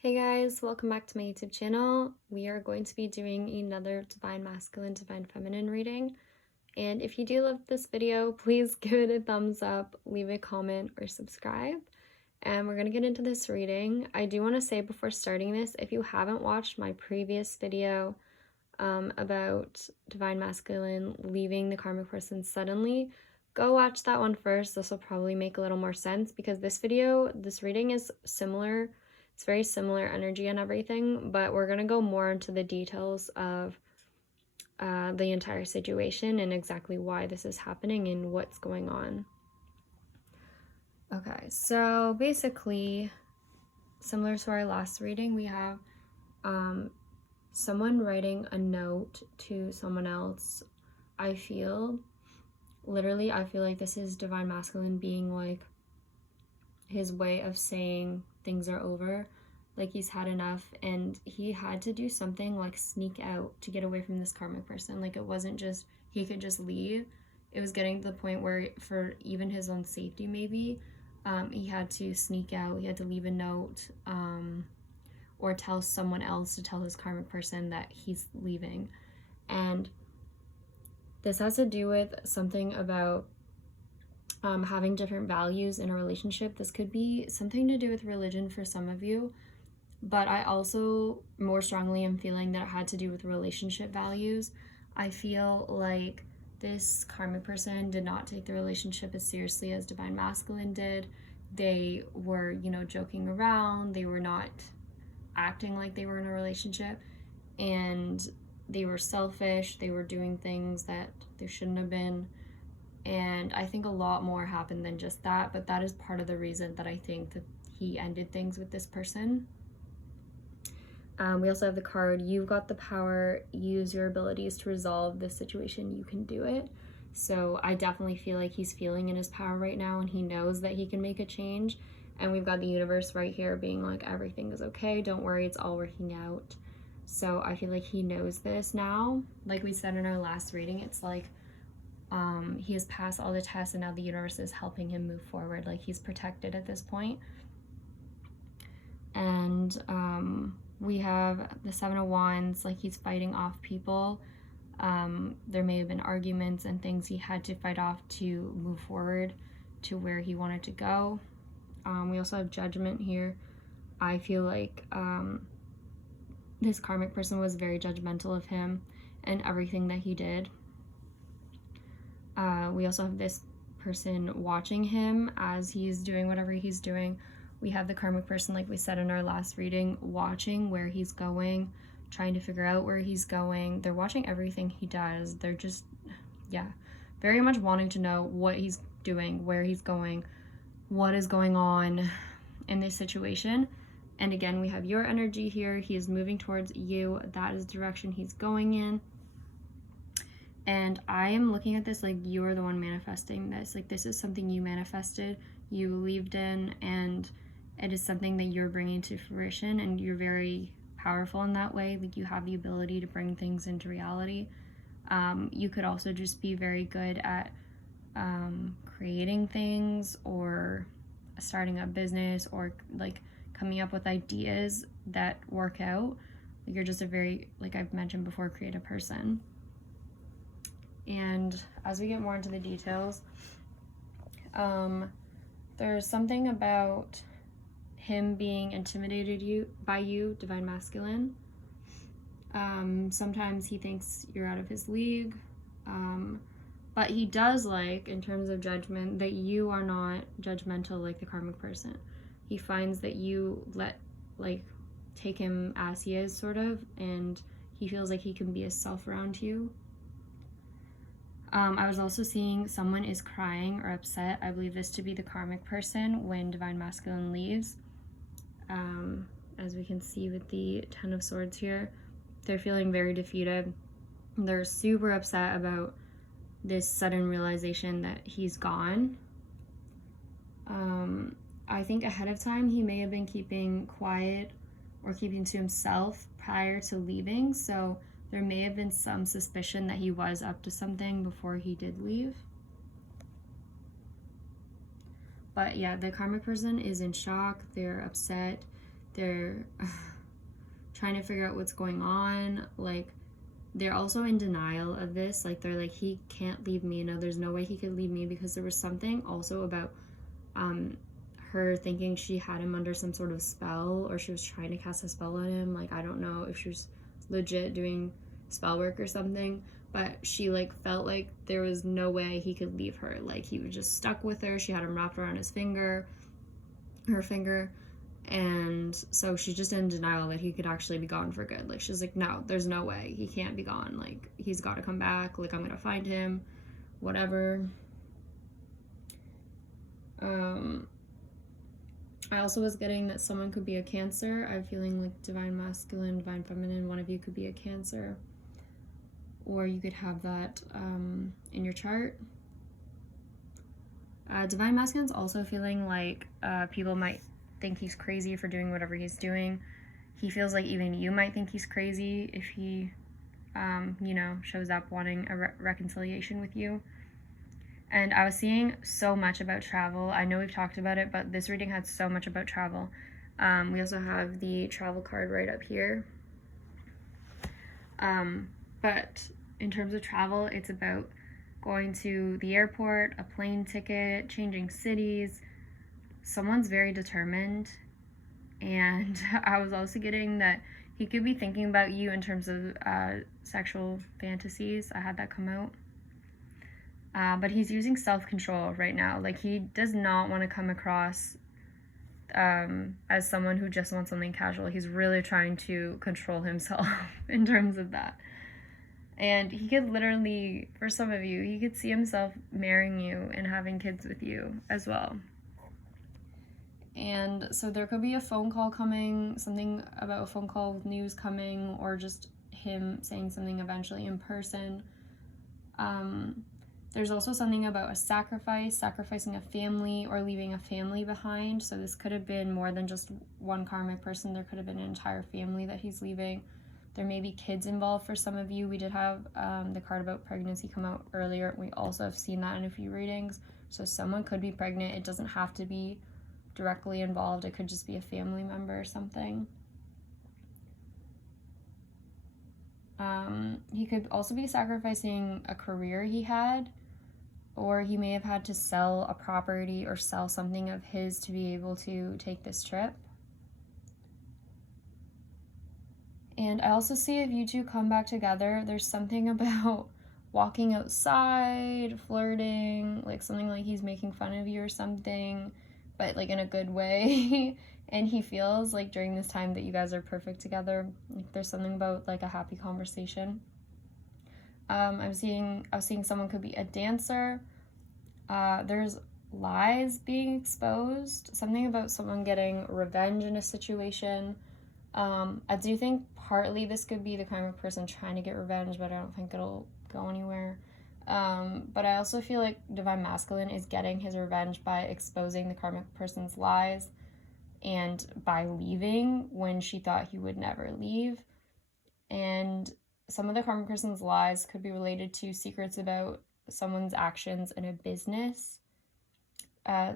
Hey guys, welcome back to my YouTube channel. We are going to be doing another Divine Masculine, Divine Feminine reading. And if you do love this video, please give it a thumbs up, leave a comment, or subscribe. And we're going to get into this reading. I do want to say before starting this, if you haven't watched my previous video about Divine Masculine leaving the karmic person suddenly, go watch that one first. This will probably make a little more sense because this reading is similar. It's very similar energy and everything, but we're going to go more into the details of the entire situation and exactly why this is happening and what's going on. Okay, so basically, similar to our last reading, we have someone writing a note to someone else. I feel like this is Divine Masculine being like his way of saying things are over, like he's had enough, and he had to do something like sneak out to get away from this karmic person. Like it wasn't just he could just leave. It was getting to the point where for even his own safety maybe, he had to sneak out. He had to leave a note or tell someone else to tell his karmic person that he's leaving. And this has to do with something about having different values in a relationship. This could be something to do with religion for some of you, but I also more strongly am feeling that it had to do with relationship values. I feel like this karmic person did not take the relationship as seriously as Divine Masculine did. They were, joking around. They were not acting like they were in a relationship, and they were selfish. They were doing things that they shouldn't have been. And I think a lot more happened than just that, but that is part of the reason that I think that he ended things with this person. We also have the card, you've got the power, use your abilities to resolve this situation, you can do it. So I definitely feel like he's feeling in his power right now, and he knows that he can make a change. And we've got the universe right here being like, everything is okay, don't worry, it's all working out. So I feel like he knows this now. Like we said in our last reading, it's like he has passed all the tests, and now the universe is helping him move forward. Like he's protected at this point. And we have the Seven of Wands, like he's fighting off people. There may have been arguments and things he had to fight off to move forward to where he wanted to go. We also have Judgment here. I feel like this karmic person was very judgmental of him and everything that he did. We also have this person watching him as he's doing whatever he's doing. We have the karmic person, like we said in our last reading, watching where he's going, trying to figure out where he's going. They're watching everything he does. They're just, very much wanting to know what he's doing, where he's going, what is going on in this situation. And again, we have your energy here. He is moving towards you. That is the direction he's going in. And I am looking at this like you're the one manifesting this. Like this is something you manifested, you believed in, and it is something that you're bringing to fruition, and you're very powerful in that way. Like you have the ability to bring things into reality. You could also just be very good at creating things or starting a business or like coming up with ideas that work out. Like you're just a very, like I've mentioned before, creative person. And as we get more into the details, there's something about him being intimidated by you, Divine Masculine. Sometimes he thinks you're out of his league, but he does like, in terms of judgment, that you are not judgmental like the karmic person. He finds that you take him as he is, sort of, and he feels like he can be himself around you. I was also seeing someone is crying or upset. I believe this to be the karmic person when Divine Masculine leaves. As we can see with the Ten of Swords here, they're feeling very defeated. They're super upset about this sudden realization that he's gone. I think ahead of time he may have been keeping quiet or keeping to himself prior to leaving, so there may have been some suspicion that he was up to something before he did leave. But yeah, the karmic person is in shock. They're upset. they're trying to figure out what's going on. Like, they're also in denial of this. Like, they're like, he can't leave me. No, there's no way he could leave me, because there was something also about her thinking she had him under some sort of spell, or she was trying to cast a spell on him. Like, I don't know if she was legit doing spell work or something, but she like felt like there was no way he could leave her. Like, he was just stuck with her. She had him wrapped around her finger, and so she's just in denial that he could actually be gone for good. Like, she's like, no, there's no way, he can't be gone. Like, he's got to come back. Like, I'm gonna find him, whatever. I also was getting that someone could be a Cancer. I'm feeling like divine masculine, divine feminine, one of you could be a Cancer, or you could have that in your chart. Divine masculine's also feeling like people might think he's crazy for doing whatever he's doing. He feels like even you might think he's crazy if he, shows up wanting a reconciliation with you. And I was seeing so much about travel. I know we've talked about it, but this reading had so much about travel. We also have the travel card right up here. But in terms of travel, it's about going to the airport, a plane ticket, changing cities. Someone's very determined. And I was also getting that he could be thinking about you in terms of sexual fantasies. I had that come out. But he's using self-control right now. Like, he does not want to come across as someone who just wants something casual. He's really trying to control himself in terms of that. And he could literally, for some of you, he could see himself marrying you and having kids with you as well. And so there could be a phone call coming, something about a phone call with news coming, or just him saying something eventually in person. There's also something about a sacrificing a family or leaving a family behind. So this could have been more than just one karmic person. There could have been an entire family that he's leaving. There may be kids involved for some of you. We did have the card about pregnancy come out earlier. We also have seen that in a few readings. So someone could be pregnant. It doesn't have to be directly involved. It could just be a family member or something. He could also be sacrificing a career he had, or he may have had to sell a property or sell something of his to be able to take this trip. And I also see if you two come back together, there's something about walking outside, flirting, like something like he's making fun of you or something, but like in a good way. And he feels like during this time that you guys are perfect together. Like, there's something about like a happy conversation. I was seeing someone could be a dancer. There's lies being exposed. Something about someone getting revenge in a situation. I do think partly this could be the karmic person trying to get revenge, but I don't think it'll go anywhere. But I also feel like divine masculine is getting his revenge by exposing the karmic person's lies and by leaving when she thought he would never leave. And some of the karmic person's lies could be related to secrets about someone's actions in a business.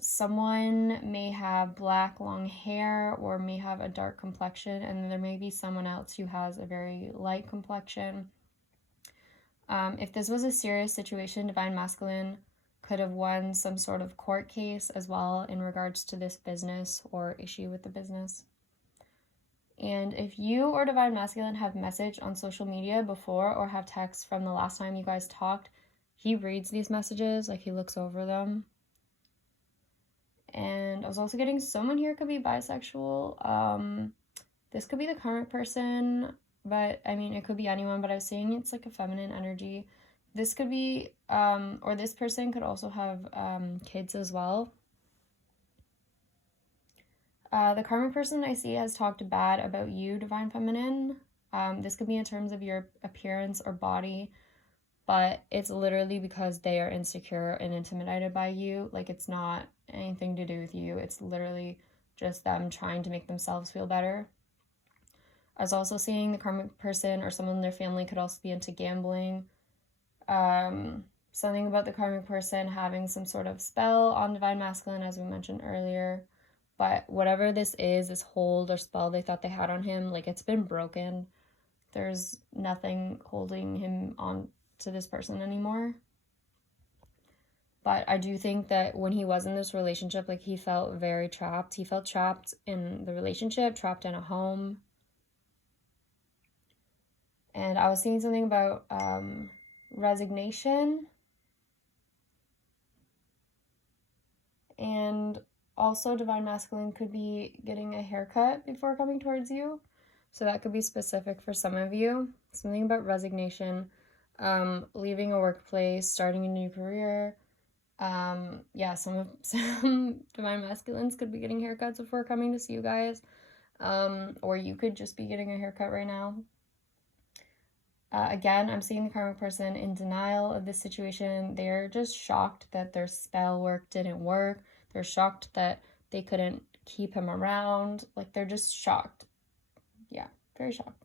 Someone may have black long hair or may have a dark complexion, and then there may be someone else who has a very light complexion. If this was a serious situation, divine masculine could have won some sort of court case as well in regards to this business or issue with the business. And if you or divine masculine have messaged on social media before or have texts from the last time you guys talked, he reads these messages, like he looks over them. And I was also getting someone here could be bisexual. This could be the karmic person, but I mean, it could be anyone, but I was saying it's like a feminine energy. This could be, or this person could also have kids as well. The karmic person I see has talked bad about you, divine feminine. This could be in terms of your appearance or body, but it's literally because they are insecure and intimidated by you. Like, it's not anything to do with you. It's literally just them trying to make themselves feel better. I was also seeing the karmic person or someone in their family could also be into gambling. Something about the karmic person having some sort of spell on divine masculine, as we mentioned earlier. But whatever this is, this hold or spell they thought they had on him, like, it's been broken. There's nothing holding him on to this person anymore. But I do think that when he was in this relationship, like, he felt very trapped. He felt trapped in the relationship, trapped in a home. And I was seeing something about resignation. And also, Divine Masculine could be getting a haircut before coming towards you. So that could be specific for some of you. Something about resignation, leaving a workplace, starting a new career. Yeah, some Divine Masculines could be getting haircuts before coming to see you guys. Or you could just be getting a haircut right now. Again, I'm seeing the karmic person in denial of this situation. They're just shocked that their spell work didn't work. They're shocked that they couldn't keep him around. Like, they're just shocked. Yeah, very shocked.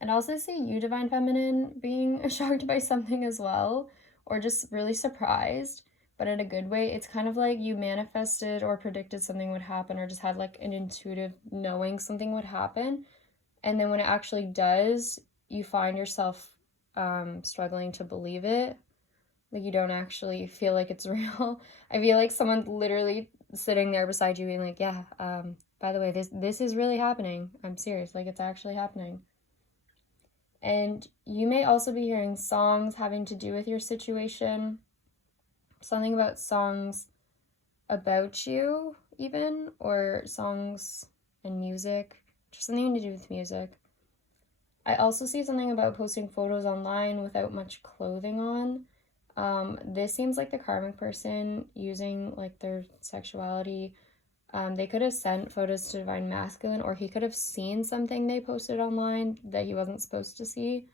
And I also see you, Divine Feminine, being shocked by something as well, or just really surprised, but in a good way. It's kind of like you manifested or predicted something would happen, or just had like an intuitive knowing something would happen. And then when it actually does, you find yourself struggling to believe it. Like, you don't actually feel like it's real. I feel like someone's literally sitting there beside you being like, yeah, by the way, this is really happening. I'm serious. Like, it's actually happening. And you may also be hearing songs having to do with your situation. Something about songs about you, even, or songs and music. Just something to do with music. I also see something about posting photos online without much clothing on. This seems like the karmic person using like their sexuality. They could have sent photos to Divine Masculine, or he could have seen something they posted online that he wasn't supposed to see.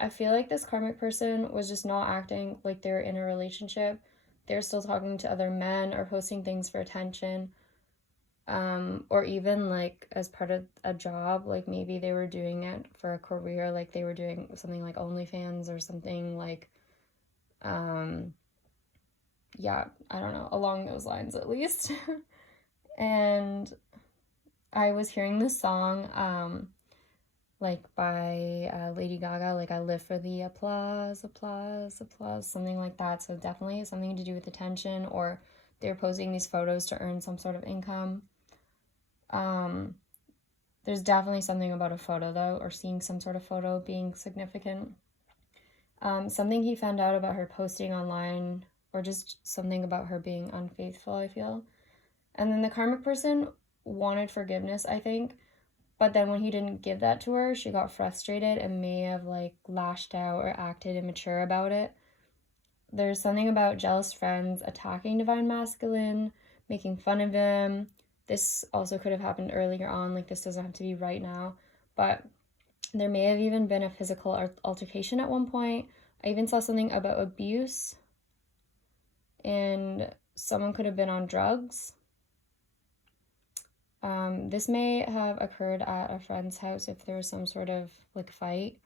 I feel like this karmic person was just not acting like they're in a relationship. They're still talking to other men or posting things for attention. Or even like as part of a job, like maybe they were doing it for a career, like they were doing something like OnlyFans or something like, yeah, I don't know, along those lines at least. And I was hearing this song, like by Lady Gaga, like I live for the applause, applause, applause, something like that. So definitely something to do with attention, or they're posting these photos to earn some sort of income. There's definitely something about a photo though, or seeing some sort of photo being significant. Something he found out about her posting online, or just something about her being unfaithful, I feel. And then the karmic person wanted forgiveness, I think, but then when he didn't give that to her, she got frustrated and may have like lashed out or acted immature about it. There's something about jealous friends attacking Divine Masculine, making fun of him. This also could have happened earlier on, like this doesn't have to be right now, but there may have even been a physical altercation at one point. I even saw something about abuse, and someone could have been on drugs. This may have occurred at a friend's house if there was some sort of like fight.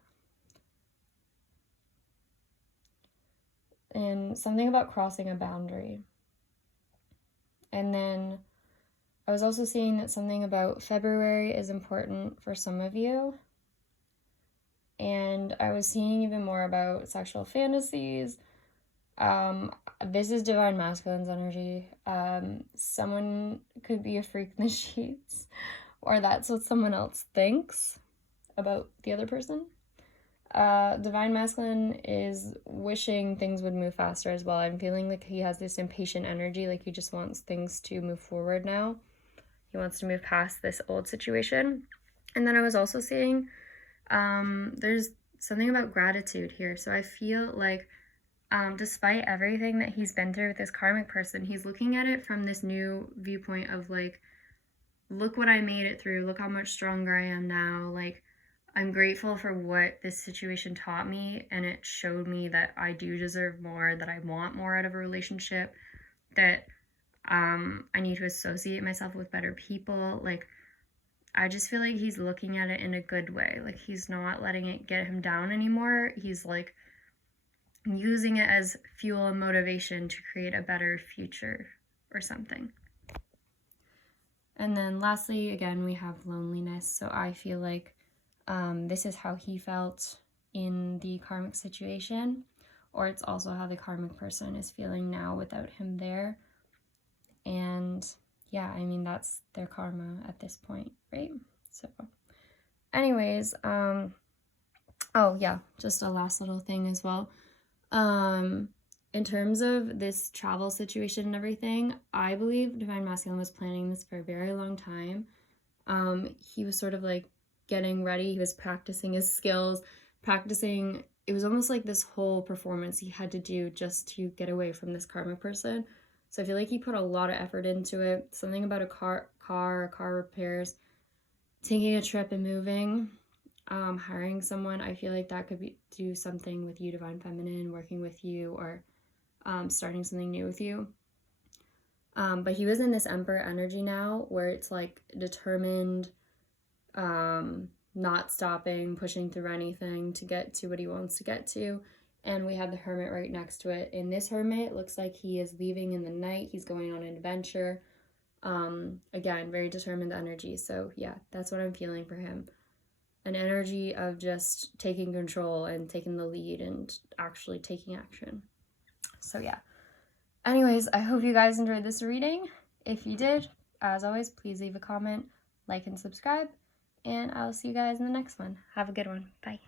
And something about crossing a boundary. And then I was also seeing that something about February is important for some of you. And I was seeing even more about sexual fantasies. This is Divine Masculine's energy. Someone could be a freak in the sheets, or that's what someone else thinks about the other person. Divine Masculine is wishing things would move faster as well. I'm feeling like he has this impatient energy, like he just wants things to move forward now. He wants to move past this old situation. And then I was also seeing there's something about gratitude here. So I feel like despite everything that he's been through with this karmic person, he's looking at it from this new viewpoint of like, look what I made it through. Look how much stronger I am now. Like, I'm grateful for what this situation taught me, and it showed me that I do deserve more, that I want more out of a relationship, that I need to associate myself with better people. Like, I just feel like he's looking at it in a good way. Like, he's not letting it get him down anymore. He's like using it as fuel and motivation to create a better future or something. And then lastly, again, we have loneliness. So I feel like this is how he felt in the karmic situation, or it's also how the karmic person is feeling now without him there. And yeah, I mean, that's their karma at this point, right? So anyways, oh yeah, just a last little thing as well. In terms of this travel situation and everything, I believe Divine Masculine was planning this for a very long time. He was sort of like getting ready. He was practicing his skills, practicing. It was almost like this whole performance he had to do just to get away from this karmic person. So I feel like he put a lot of effort into it. Something about a car repairs, taking a trip and moving, hiring someone. I feel like that could do something with you, Divine Feminine, working with you, or starting something new with you. But he was in this Emperor energy now, where it's like determined, not stopping, pushing through anything to get to what he wants to get to. And we have the Hermit right next to it. And this Hermit looks like he is leaving in the night. He's going on an adventure. Again, very determined energy. So yeah, that's what I'm feeling for him. An energy of just taking control and taking the lead and actually taking action. So yeah. Anyways, I hope you guys enjoyed this reading. If you did, as always, please leave a comment, like, and subscribe. And I'll see you guys in the next one. Have a good one. Bye.